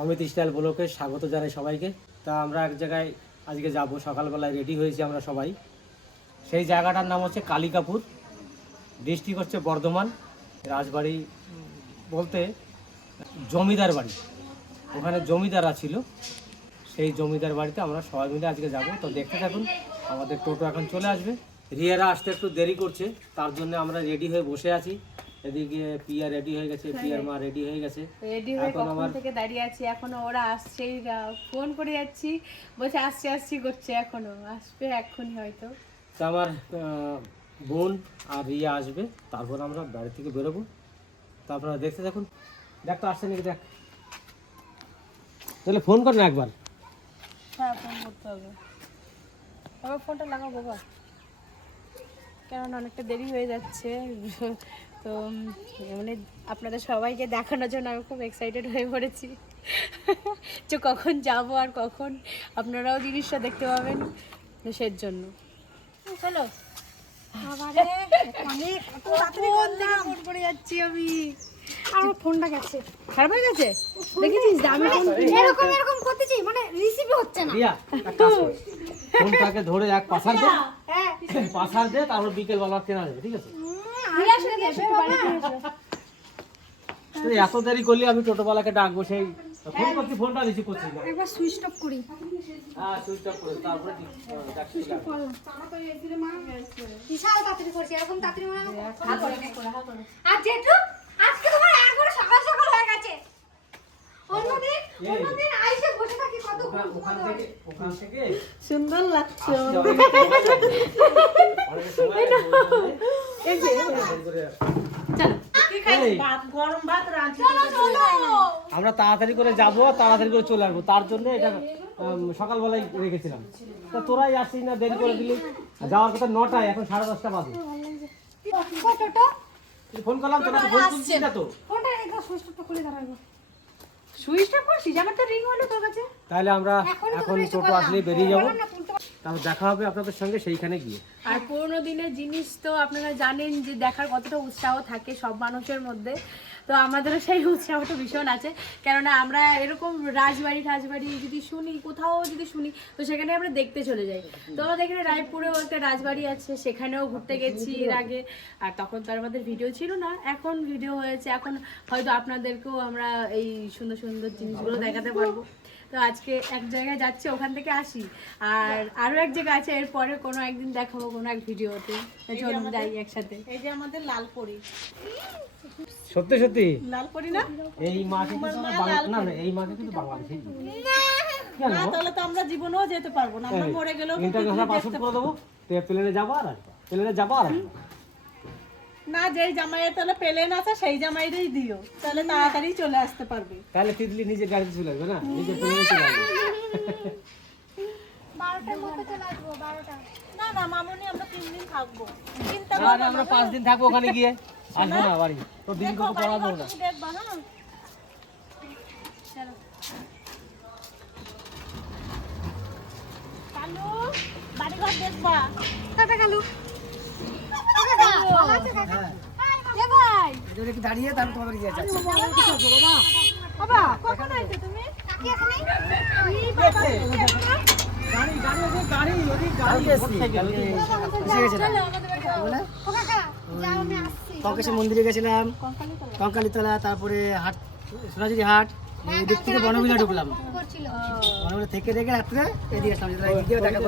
Amit style ব্লকে স্বাগত জানাই সবাইকে। তা আমরা এক জায়গায় আজকে যাব, সকালবেলায় রেডি হয়েছি আমরা সবাই। সেই জায়গাটার নাম হচ্ছে কালিকাপুর। ডিস্ট্রিক্ট হচ্ছে বর্ধমান। রাজবাড়ি বলতে জমিদার বাড়ি। ওখানে জমিদাররা ছিল। সেই জমিদার বাড়িতে আমরা সবাই মিলে আজকে যাব। তো দেখতে থাকুন, আমাদের টোটো এখন চলে আসবে। রিয়ারা আসতে একটু দেরি করছে, তার জন্য আমরা রেডি হয়ে বসে আছি। এদিকে পিয়া রেডি হয়ে গেছে পিয়ার মা রেডি হয়ে গেছে। রেডি হয়ে কখন থেকে দাঁড়িয়ে আছি? এখনও ওরা আসছেই ফোন করে যাচ্ছি। বলছে আসছি আসছি করছে এখনও। আসবে এক্ষুনি হয়তো। তো আমার বোন আর রিয়া আসবে। তারপর আমরা বাড়ি থেকে বেরোবো। তো আপনারা দেখতে থাকুন। দেখ তো আসছে নাকি দেখ। তাহলে ফোন কর না একবার। হ্যাঁ ফোন করতে হবে। বাবা ফোনটা লাগাও বাবা। কারণ অনেকটা দেরি হয়ে যাচ্ছে। তো মানে আপনাদের সবাইকে দেখানোর জন্য আমি খুব এক্সাইটেড হয়ে পড়েছি। যে কখন যাব আর কখন আপনারাও জিনিসটা দেখতে পাবেন তো সের জন্য। চলো। আমি আমার ফোনটা গেছে। খারাপ হয়ে গেছে? দেখেছিস দামি ফোন? এরকম এরকম করতেছি মানে রিসিভই হচ্ছে না। রিয়া এক কাজ কর। ফোনটাকে ধরে এক পাশার দে। পাশার দে তারপর বিকেল বেলা কেনা যাবে ঠিক আছে নিয়ে আসলে দেবে তুই এত দেরি করলে আমি টোটোওয়ালাকে ডাকবো সেই। ফোন করছি ফোনটা রিসিভ করছি না। একবার সুইচ অফ করি। হ্যাঁ সুইচ অফ করে তারপরে ঠিক, লাগবে। বিশাল তাড়াতাড়ি করছি এরকম তাড়াতাড়ি মনে হয় আর জেঠু আজকে তোমার একবারে সকাল সকাল হয়ে গেছে। অন্যদিন অন্যদিন আইসে বসে থাকি কত ওখান- ওখান থেকে ওখান থেকে সুন্দর লাগছে। অনেক সময়। এই, আমরা তাড়াতাড়ি করে যাব তাড়াতাড়ি করে চলে আসব। তার জন্য এটা সকালবেলায় রেখেছিলাম। তা তোরাই আসছিস না দেরি করে দিলি? যাওয়ার কথা নটায় এখন সাড়ে দশটা বাজে। ফোন করলাম তোরা তো ফোন তুলছিস না তো? ফোনটা একদম সুস্থ খুলে দাঁড়াবো সুইচটা করছিস? আমার তো রিং হলো তোর কাছে? তাহলে আমরা এখন টোটো আসলে বেরিয়ে যাব। তাহলে দেখা হবে আপনাদের সঙ্গে সেইখানে গিয়ে। আর পুরোনো দিনের জিনিস তো আপনারা জানেন যে দেখার কতটা উৎসাহ থাকে সব মানুষের মধ্যে। তো আমাদেরও সেই উৎসাহটা ভীষণ আছে। কেননা আমরা এরকম রাজবাড়ি টাজবাড়ি যদি শুনি, কোথাও যদি শুনি, তো সেখানে আমরা দেখতে চলে যাই। তো আমাদের এখানে রায়পুরেও একটা রাজবাড়ি আছে, সেখানেও ঘুরতে গেছি এর আগে। আর তখন তো আমাদের ভিডিও ছিল না, এখন ভিডিও হয়েছে। এখন হয়তো আপনাদেরকেও আমরা এই সুন্দর সুন্দর জিনিসগুলো দেখাতে পারব। তো আজকে এক জায়গায় যাচ্ছে ওখান থেকে আসি। আর আরও এক জায়গা আছে এরপরে কোনো একদিন দেখাবো কোনো এক ভিডিওতে। চলুন যাই একসাথে। এই যে আমাদের লালপরি। সত্যি সত্যি? লালপরি না? এই বাংলা- না না এই মাকে কিন্তু বাংলাদেশেই না তাহলে তো আমরা জীবনেও যেতে পারব না। আমরা মরে গেলেও ইন্টারন্যাশনাল পাসপোর্ট করে দেবো। প্লেনে যাব আর আসব। প্লেনে যাব আর আসব। না যেই জামাইয়ের তাহলে পেলেন আছে সেই জামাইরেই দিও। তাহলে তাড়াতাড়ি চলে আসতে পারবে। তাহলে তিতলি নিজের গাড়িতে চলে আসবে না? প্লেনে চলে আসবে। বারোটার মধ্যে চলে আসব বারোটা। না না মামনি আমরা তিন দিন থাকব। চিন্তা না, আমরা পাঁচ দিন থাকব ওখানে গিয়ে। আসব না বাড়ি। তোর দিদি কত পড়া দেবো না। দেখবা হ্যাঁ? কালু বাড়িঘর দেখবা। কাকা কালু। এ ভাই। কি দাঁড়িয়ে তারপর তোমার বাড়ি যাচ্ছে বাবা কখন আইছো তুমি? কাকি এখানে? এই বাবা গাড়ি গাড়ি ওই গাড়ি ওই গাড়ি। যাও। আমি আসছি। কঙ্কেশ্বর মন্দিরে গেছিলাম। কঙ্কালীতলা। তারপরে হাট সোনাঝুরি হাট। দিক থেকে বনবিলা ঢুকলাম। করছিল? বনবিলা থেকে দেখে রাত্রে এদিকে আসলাম। দেখা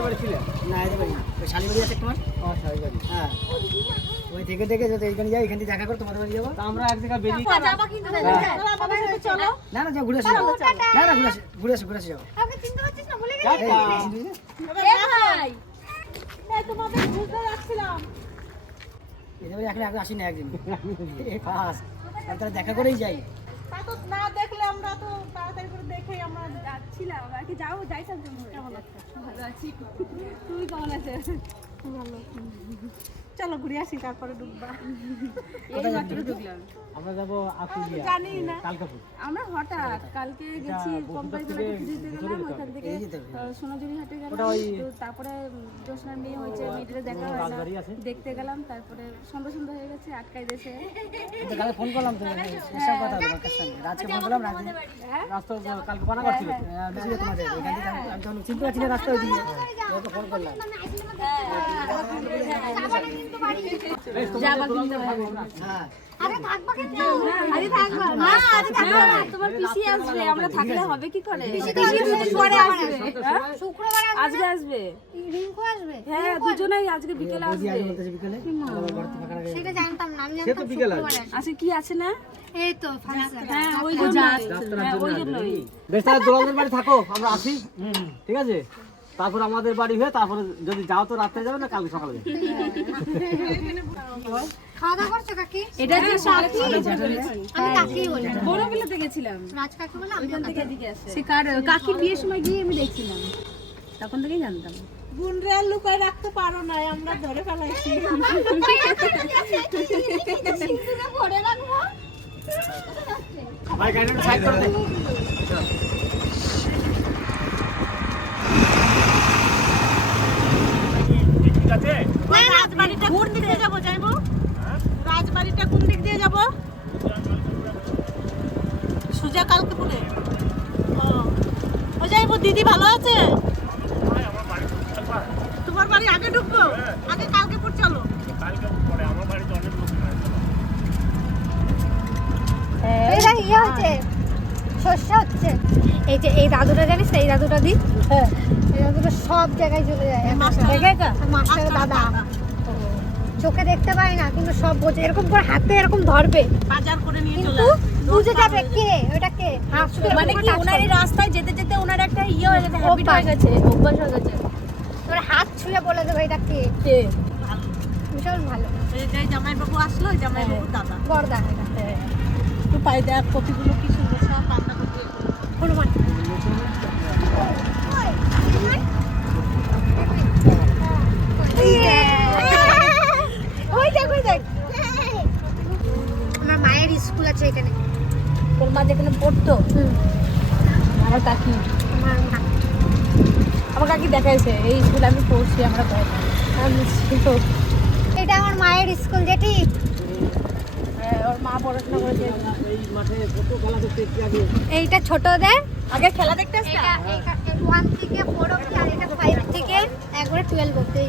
করে ছিল? না এদিকে শালিবাড়ি আছে তোমার ও সারি বাড়ি হ্যাঁ। ওই থেকে দেখে যদি এইখানে যাই এখান থেকে দেখা করে তোমাদের বাড়ি যাব। আমরা এক জায়গায় বেরিয়ে যাবা কিন্তু তাহলে। চলো না না যাও ঘুরে আসো। না না ঘুরে আসো ঘুরে আসো ঘুরে আসো যাও আমাকে চিনতে পারছিস না? ভুলে গেছিস? এই, এ ভাই যাচ্ছিলাম। বাড়ি এখন এখন আসি না একদিন। এই ফার্স্ট তাহলে দেখা করেই যাই। তা তো না দেখলে আমরা তো তাড়াতাড়ি করে দেখেই আমরা যাচ্ছিলাম। আর কি যাও যাইতাম কেমন আছো ভালো আছি। তুই কেমন আছিস? ভালো। চলো ঘুরে আসি তারপরে এই মাত্র ঢুকলাম। আমরা যাব আকুলিয়া জানি না। কালকাপুর। আমরা হঠাৎ কালকে গেছি কোম্পানি থেকে ভিতরে গেলাম ওখান থেকে সোনাঝুরি হাটে গেলাম ওটা তারপরে জোসনার মেয়ে হয়েছে মেয়েটা দেখা হয় না। দেখতে গেলাম তারপরে সন্ধ্যা সন্ধ্যা হয়ে গেছে আটকাই দেশে কালকে ফোন করলাম তো এসব কথা তোমার কাছে রাজকে ফোন করলাম রাজ রাস্তা কালকে পানা করছিল বেশি তোমাদের এখান থেকে আমি- আমি তখন চিনতে রাস্তা ওইদিকে ফোন করলাম। হ্যাঁ হ্যাঁ? হ্যাঁ দুজনেই আজকে বিকেলে আসবে। আচ্ছা কি আছে না হ্যাঁ হ্যাঁ থাকো আমরা আসি ঠিক আছে তারপর আমাদের বাড়ি হয়ে তারপরে যদি যাও তো রাত্রে যাবে না কালকে সকালে খাওয়া দাওয়া করছ কাকি? বিয়ের সময় গিয়ে আমি দেখছিলাম। তখন থেকেই জানতাম। গুনরে লুকায় রাখতে পারো না আমরা ধরে ফেলাইছি। ভরে রাখব। করে দে রাজবাড়িটা কোন দিক দিয়ে যাব যাইবো রাজবাড়িটা কোন দিক দিয়ে যাব? সুজা কালকেপুরে। ও। ও যাইবো দিদি ভালো আছে? তোমার বাড়ি আগে ঢুকবো? আগে কালকেপুর চলো। এই ইয়ে হচ্ছে শস্য হচ্ছে। এই যে এই দাদুটা জানিস এই দাদুটা দি? দাদুটা সব জায়গায় চলে যায়। মাস্টার দাদা। চোখে দেখতে পাই না কিন্তু সব বোঝে। এরকম করে হাতে এরকম ধরবে। বাজার করে নিয়ে চলে বুঝে যাবে কে? ওটা কে? মানে কি touch ওনার এই রাস্তায় যেতে যেতে ওনার একটা ইয়ে হয়ে গেছে হ্যাবিট হয়ে গেছে। অভ্যাস হয়ে গেছে। তোর হাত ছুঁয়ে বলে দেবে এটা কে? কে? ভীষণ ভালো। এই জামাই বাবু আসলো জামাই বাবু দাদা। বরদা এটা একটু পাই দেখ কপিগুলো কি সুন্দর সব পান্তা কপি হনুমান ওই দেখ ওই দেখ আমার মায়ের স্কুল আছে এখানে। তোর মা যেখানে পড়তো? আমার কাকি। আমার কাকি। দেখাইছে এই স্কুলে আমি পড়ছি আমরা এটা আমার মায়ের স্কুল যেটি? হ্যাঁ, ওর মা পড়াশোনা করেছে। এই মাঠে কত খেলা দেখতে আগে এইটা ছোটদের? আগে খেলা দেখতে এটা ওয়ান থেকে আর এটা ফাইভ থেকে একবারে টুয়েলভ অব্দি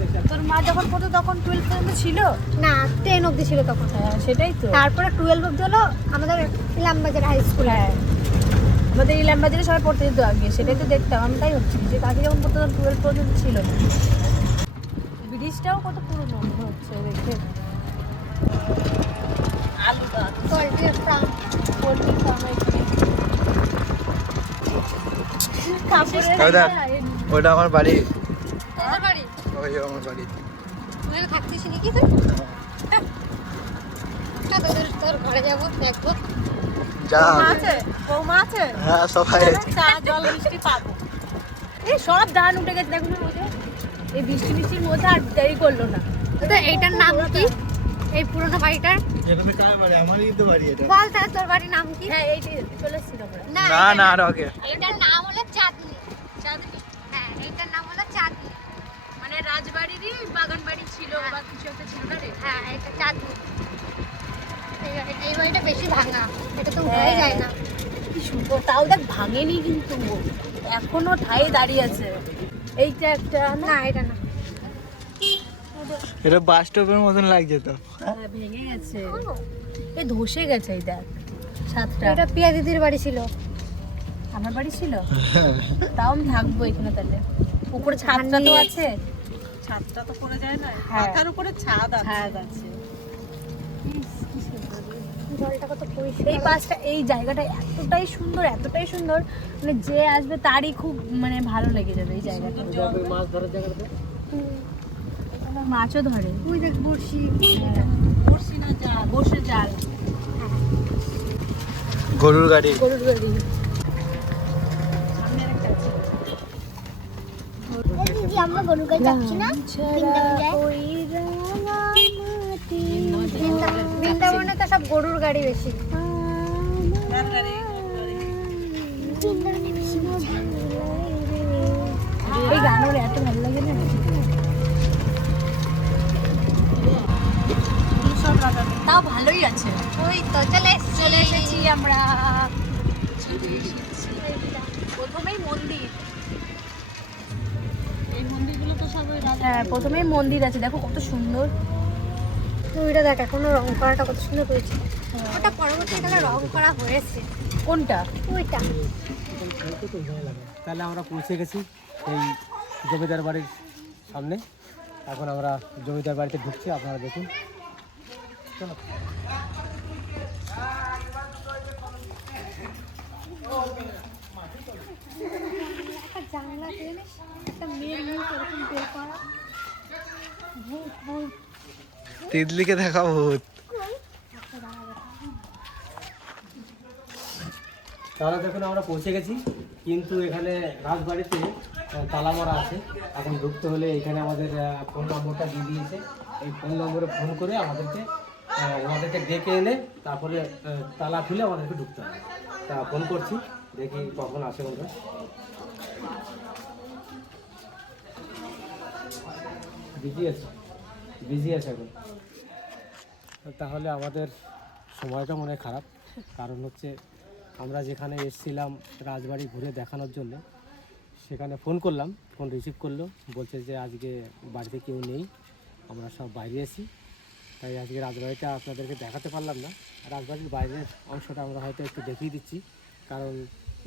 দেখতে তোর মা যখন পড়তো তখন টুয়েলভ পর্যন্ত ছিল? না টেন অব্দি ছিল তখন। হ্যাঁ সেটাই তো। তারপরে টুয়েলভ অব্দি হলো আমাদের ইলামবাজার হাই স্কুল হ্যাঁ। আমাদের ইলাম বাজারে সবাই পড়তে যেত আগে সেটাই তো দেখতাম। আমি তাই হচ্ছে যে কাকি যখন পড়তো তখন টুয়েলভ পর্যন্ত ছিল। না ব্রিজটাও কত পুরনো মনে হচ্ছে দেখে। আলু গাছ। ফার্ম পোল্ট্রি ফার্ম দাদা ওটা আমার বাড়ি। আমার বাড়ি? ওই আমার বাড়ি। থাকতিস নাকি তুই? তোদের তোর ঘরে যাব দেখব। যা আছে? বৌমা আছে? হ্যাঁ সবাই। চা জল মিষ্টি পাবো। এই সব ধান উঠে গেছে দেখুন ওই যে। এই বৃষ্টি বৃষ্টির মধ্যে আর দেরি করল না। তো এইটার নাম কি? এই পুরোনো বাড়িটার? এখানে কার বাড়ি? আমারই কিন্তু বাড়ি এটা। বল তাহলে তোর বাড়ির নাম কি? হ্যাঁ এই যে চলে এসছি না না না আর এটার নাম হলো চাঁদনি হ্যাঁ এইটার নাম হলো চাঁদনি মানে রাজবাড়িরই বাগান বাড়ি ছিল বা কিছু একটা ছিল না রে? হ্যাঁ এটা চাঁদনি। এই বাড়িটা বেশি ভাঙা। এটা তো উঠাই যায় না। কি সুন্দর। তাও দেখ ভাঙেনি কিন্তু। এখনও ঠাই দাঁড়িয়ে আছে। এইটা একটা না? এটা না। এটা বাস স্টপের মতন লাগছে তো। হ্যাঁ, ভেঙে গেছে। এই ধসে গেছে এই দেখ ছাদটা এটা পিয়া দিদির বাড়ি ছিল। আমার বাড়ি ছিল? তাও আমি থাকব এখানে তাহলে। উপরে ছাদটা তো আছে? ছাদটা তো পড়ে যায় না? হ্যাঁ। মাথার উপরে ছাদ আছে। ছাদ আছে। জলটা কত এই পাশটা এই জায়গাটা এতটাই সুন্দর এতটাই সুন্দর মানে যে আসবে তারই খুব মানে ভালো লেগে যাবে এই জায়গাটা। মাছ ধরার জায়গাতে মাছও ধরে। ওই দেখ বড়শি। বসি না জাল বসে জাল। গরুর গাড়ি। গরুর গাড়ি। আমরা গরুর গাড়ি যাচ্ছি না। বৃন্দাবনে। তো সব গরুর গাড়ি বেশি। এত ভালো লাগে না তাও ভালোই আছে। ওই তো চলে চলে এসেছি আমরা। প্রথমেই মন্দির। হ্যাঁ প্রথমেই মন্দির আছে। দেখো কত সুন্দর। ওইটা দেখ এখনও রং করাটা কত সুন্দর করেছে। ওটা পরবর্তীকালে রং করা হয়েছে। কোনটা? ওইটা। তাহলে আমরা পৌঁছে গেছি এই জমিদার বাড়ির সামনে। এখন আমরা জমিদার বাড়িতে ঢুকছি আপনারা দেখুন। চলো। একটা জানলা তিতলিকে দেখা ভূত। তাহলে দেখুন আমরা পৌঁছে গেছি কিন্তু এখানে রাজবাড়িতে তালা মারা আছে। এখন ঢুকতে হলে এখানে আমাদের ফোন নম্বরটা দিয়ে দিয়েছে। এই ফোন নম্বরে ফোন করে আমাদেরকে ওনাদেরকে ডেকে এনে তারপরে তালা খুলে আমাদেরকে ঢুকতে হবে। তা ফোন করছি দেখি কখন আসে ওরা বিজি আছে? বিজি আছে এখন? তাহলে আমাদের সময়টা মনে খারাপ। কারণ হচ্ছে আমরা যেখানে এসেছিলাম রাজবাড়ি ঘুরে দেখানোর জন্য, সেখানে ফোন করলাম ফোন রিসিভ করল, বলছে যে আজকে বাড়িতে কেউ নেই, আমরা সব বাইরে আছি। তাই আজকে রাজবাড়িটা আপনাদেরকে দেখাতে পারলাম না। রাজবাড়ির বাইরের অংশটা আমরা হয়তো একটু দেখিয়ে দিচ্ছি। কারণ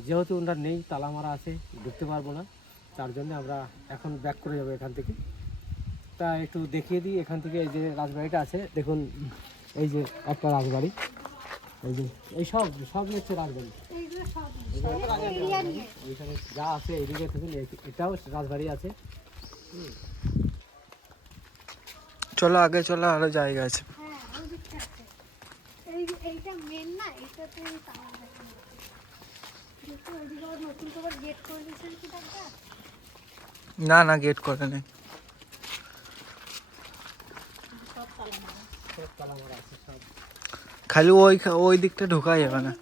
যেহেতু ওনার নেই, তালা মারা আছে, ঢুকতে পারব না। তার জন্য আমরা এখন ব্যাক করে যাব এখান থেকে। তা একটু দেখিয়ে দিই এখান থেকে এই যে রাজবাড়িটা আছে দেখুন এই যে একটা রাজবাড়ি এই যে এই সব সব হচ্ছে রাজবাড়ি। এইগুলো সব এরিয়া নিয়ে ওইখানে যা আছে এদিকে থেকে এটাও রাজবাড়ি আছে। চলো আগে চলো আরও জায়গা আছে। হ্যাঁ মেন না না গেট করে নেই। খালি ওই ওই দিকটা ঢোকা যাবে না।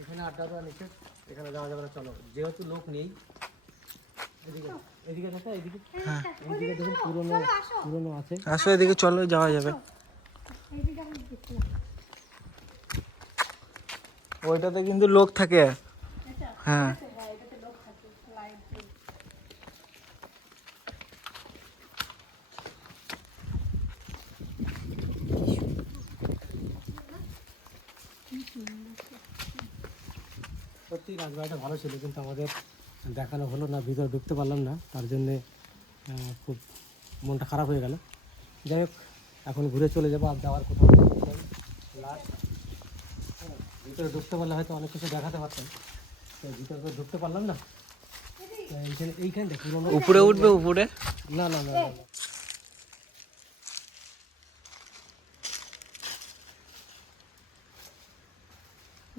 এখানে আড্ডা দেওয়া নিষেধ এখানে যাওয়া যাবে না চলো। যেহেতু লোক নেই এদিকে এদিকে দেখো এদিকে এদিকে দেখুন পুরনো পুরনো আছে। আসো এদিকে চলো যাওয়া যাবে। ওইটাতে কিন্তু লোক থাকে। হ্যাঁ। সত্যি রাজবাড়িটা ভালো ছিল কিন্তু আমাদের দেখানো হলো না ভিতরে ঢুকতে পারলাম না তার জন্যে খুব মনটা খারাপ হয়ে গেল। যাই হোক এখন ঘুরে চলে যাব আর যাওয়ার কোথাও লাস্ট ভিতরে ঢুকতে পারলে হয়তো অনেক কিছু দেখাতে পারতাম। তো ভিতরে তো ঢুকতে পারলাম না। এইখানে এইখানে দেখ উপরে উঠবে উপরে? না না না।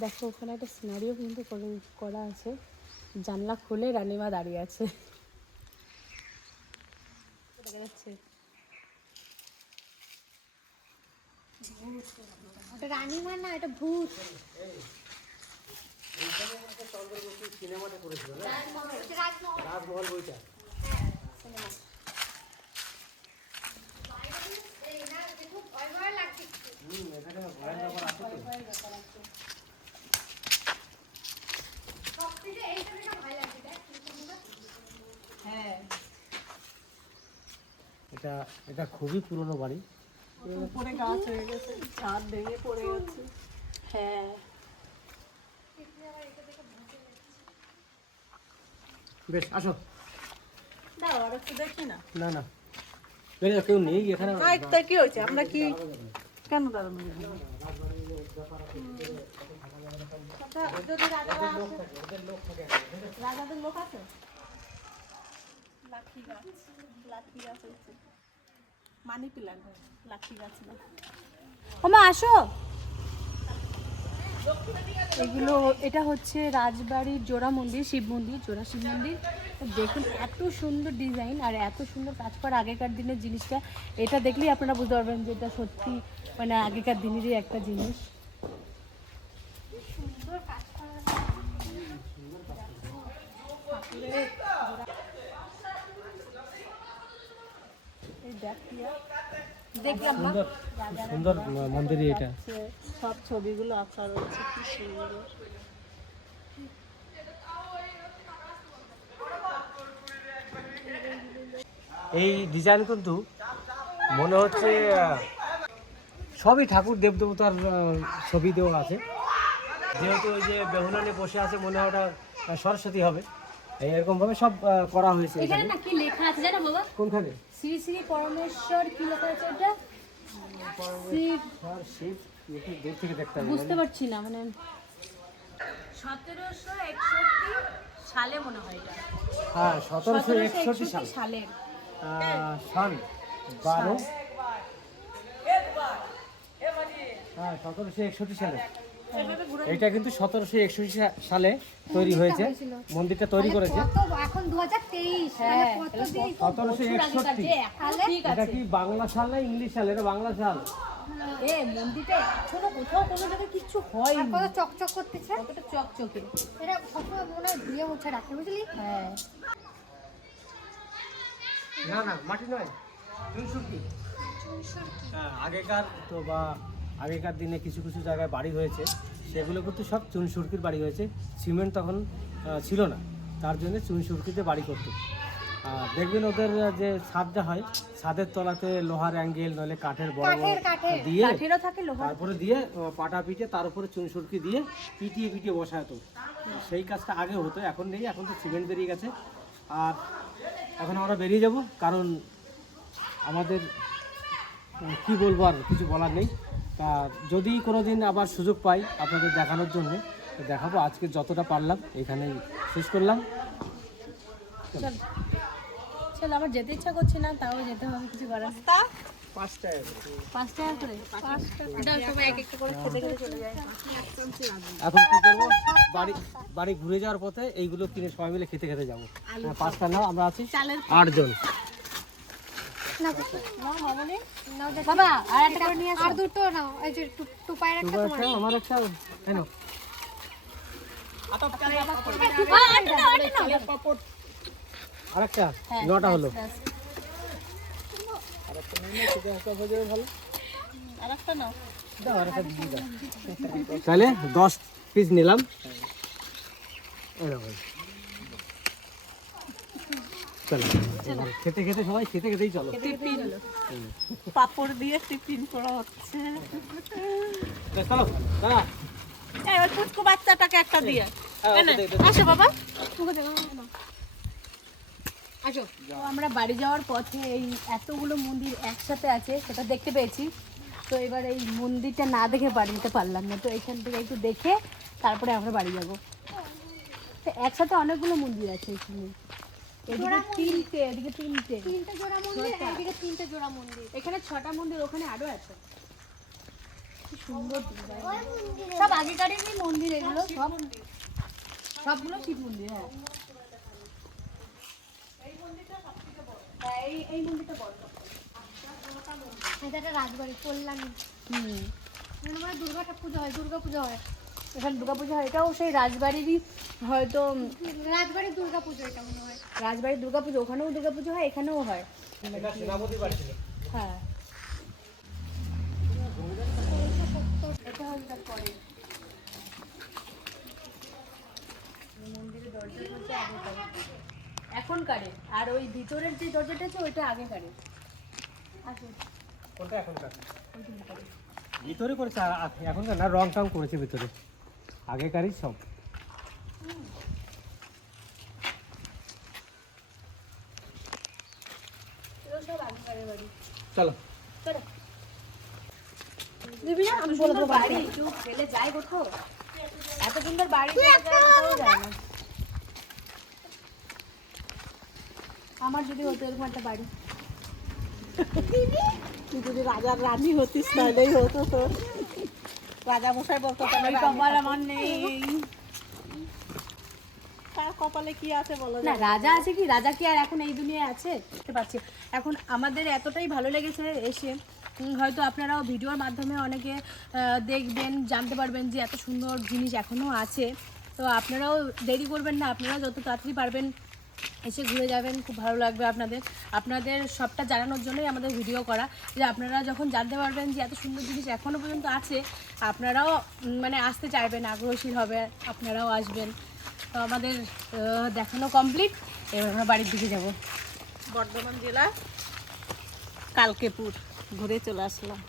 দেখো ওখানে একটা সিনারিও কিন্তু করা আছে। জানলা খুলে রানিমা দাঁড়িয়ে আছে। দেখা যাচ্ছে। ওটা না এটা ভূত। রাজমহল বইটা। হুম, এখানে ভয়ের ব্যাপার আছে তো। এটা এটা খুবই পুরনো বাড়ি। উপরে গাছ হয়ে গেছে ছাদ ভেঙে পড়ে গেছে। হ্যাঁ। বেশ আসো। দাঁড়াও আর একটু দেখি না। না না। কেউ নেই এখানে। কি হয়েছে। আমরা কি কেন দাঁড়ানো আসো। এগুলো, এটা হচ্ছে রাজবাড়ির জোড়া মন্দির, শিব মন্দির, জোড়া শিব মন্দির। দেখুন, এত সুন্দর ডিজাইন আর এত সুন্দর কাজ করা আগেকার দিনের জিনিসটা। এটা দেখলেই আপনারা বুঝতে পারবেন যে এটা সত্যি মানে আগেকার দিনেরই একটা জিনিস এই দেখ প্রিয়া। দেখলাম সুন্দর সুন্দর মন্দিরই এটা। সব ছবিগুলো আঁকা রয়েছে কি সুন্দর। এই ডিজাইন কিন্তু মনে হচ্ছে সবই ঠাকুর দেবদেবতার আহ, ছবি দেওয়া আছে। যেহেতু ওই যে বেহুলা নিয়ে বসে আছে মনে হয় ওটা সরস্বতী হবে। এই এরকমভাবে সব করা হয়েছে এখানে। এখানে না কি লেখা আছে জানো বাবা? কোনখানে? শ্রী শ্রী পরমেশ্বর কি লেখা আছে এটা আর শিব একটু দূর থেকে দেখতে হবে বুঝতে পারছি না মানে সতেরোশো একষট্টি সালে মনে হয় এটা। হ্যাঁ সতেরোশো একষট্টি সাল। সালের আহ, সাল বারো। হ্যাঁ সতেরোশো একষট্টি সালে। এটা কিন্তু সতেরোশো একষট্টি সালে তৈরি হয়েছে। মন্দিরটা তৈরি করেছে। হাজার তেইশ হ্যাঁ, কত দিন? সতেরোশো একষট্টি। এটা কি বাংলা সাল না ইংলিশ সাল? এটা বাংলা সাল। এ মন্দিরটা এখনও কোথাও কোনো জায়গায় কিচ্ছু হয়নি। কত চকচক করতেছে? কতটা চকচকে? এটা সবসময় মনে হয় ধুয়ে মুছে রাখে বুঝলি? হ্যাঁ। না না মাটি নয়। চুনসুরকি। হ্যাঁ আগেকার তো বা আগেকার দিনে কিছু কিছু জায়গায় বাড়ি হয়েছে সেগুলো কিন্তু সব চুনসুরকির বাড়ি হয়েছে। সিমেন্ট তখন ছিল না। তার জন্য চুনসুরকিতে বাড়ি করত। আর দেখবেন ওদের যে ছাদটা হয় ছাদের তলাতে লোহার অ্যাঙ্গেল নইলে কাঠের বড় বড় দিয়ে তারপরে দিয়ে পাটা পিঠে তার উপরে চুনসুরকি দিয়ে পিটিয়ে পিটিয়ে বসাতো। সেই কাজটা আগে হতো এখন নেই এখন তো সিমেন্ট বেরিয়ে গেছে। আর এখন আমরা বেরিয়ে যাব কারণ আমাদের কি বলব আর কিছু বলার নেই। তা যদি কোনো দিন আবার সুযোগ পাই আপনাদের দেখানোর জন্য তো দেখাবো। আজকে যতটা পারলাম এখানেই শেষ করলাম। চল। চল আমার যেতে ইচ্ছা করছে না তাও যেতে হবে কিছু করার এখন কি করব? বাড়ি বাড়ি ঘুরে যাওয়ার পথে এইগুলো কিনে সবাই মিলে খেতে খেতে যাব। পাঁচটা নাও আমরা আছি আটজন। বাবা আর একটা করে নিয়ে আর দুটো নাও এই যে টুপায়ের একটা তোমার তোমার আমার একটা কেন আর নটা হলো। তাহলে দশ পিস নিলাম। ভাই। চলো। খেতে খেতে সবাই খেতে খেতেই চলো। টিফিন পাপড় দিয়ে টিফিন করা হচ্ছে। চলো দাঁড়া। বাচ্চাটাকে একটা দিয়ে। হ্যাঁ। আসো বাবা। আসো। তো আমরা বাড়ি যাওয়ার পথে এই এতগুলো মন্দির একসাথে আছে সেটা দেখতে পেয়েছি। তো এবার এই মন্দিরটা না দেখে বাড়ি যেতে পারলাম না। তো এখান থেকে একটু দেখে তারপরে আমরা বাড়ি যাব। তো একসাথে অনেকগুলো মন্দির আছে এখানে। এদিকে তিনটে এদিকে তিনটে। তিনটে জোড়া মন্দির তিনটে জোড়া মন্দির। এখানে ছটা মন্দির ওখানে আরও আছে। সুন্দর সব আগেকারেরই মন্দির এগুলো সব সবগুলো শিব মন্দির হ্যাঁ। হ্যাঁ, এই মন্দিরটা বড়। এটা একটা রাজবাড়ি কল্যাণী। হুম। মানে দুর্গা পুজো হয় দুর্গা পুজো হয়। এখানে দুর্গাপূজা হয়। এটাও সেই রাজবাড়িরই হয়তো রাজবাড়ির দুর্গা পুজো এটা মনে হয়। রাজবাড়ির দুর্গাপুজো ওখানেও দুর্গাপুজো হয় এখানেও হয়। হ্যাঁ। মন্দিরের দরজা হচ্ছে আগেকার এখনকারে আর ওই ভিতরের যে দরজাটা আছে ওইটা আগেকারে। আসুন। কোনটা এখনকার। ভিতরে করেছে এখনকার না রং টং করেছে ভিতরে। আগেকারই সব। সব চলো। চলো। দিবি না? আমি বলব বাড়ি। কেউ ফেলে যায় কোথাও? এত সুন্দর বাড়ি কোথাও যায় না। আমার যদি হতো এরকম একটা বাড়ি। তুই যদি রাজার রানী হতিস তাহলেই হতো তোর। রাজা মশাই বলতো কপাল আমার নেই। কার কপালে কি আছে বলো না রাজা আছে কি? রাজা কি আর এখন এই দুনিয়ায় আছে? বুঝতে পারছি। এখন আমাদের এতটাই ভালো লেগেছে এসে। হয়তো আপনারাও ভিডিওর মাধ্যমে অনেকে দেখবেন জানতে পারবেন যে এত সুন্দর জিনিস এখনও আছে। তো আপনারাও দেরি করবেন না আপনারাও যত তাড়াতাড়ি পারবেন এসে ঘুরে যাবেন, খুব ভালো লাগবে আপনাদের। আপনাদের সবটা জানানোর জন্যই আমাদের ভিডিও করা, যে আপনারা যখন জানতে পারবেন যে এত সুন্দর জিনিস এখনও পর্যন্ত আছে, আপনারাও মানে আসতে চাইবেন, আগ্রহশীল হবে আপনারাও আসবেন। তো আমাদের দেখানো কমপ্লিট এবার আমরা বাড়ির দিকে যাব। বর্ধমান জেলা কালকেপুর, ঘুরে চলে আসলাম।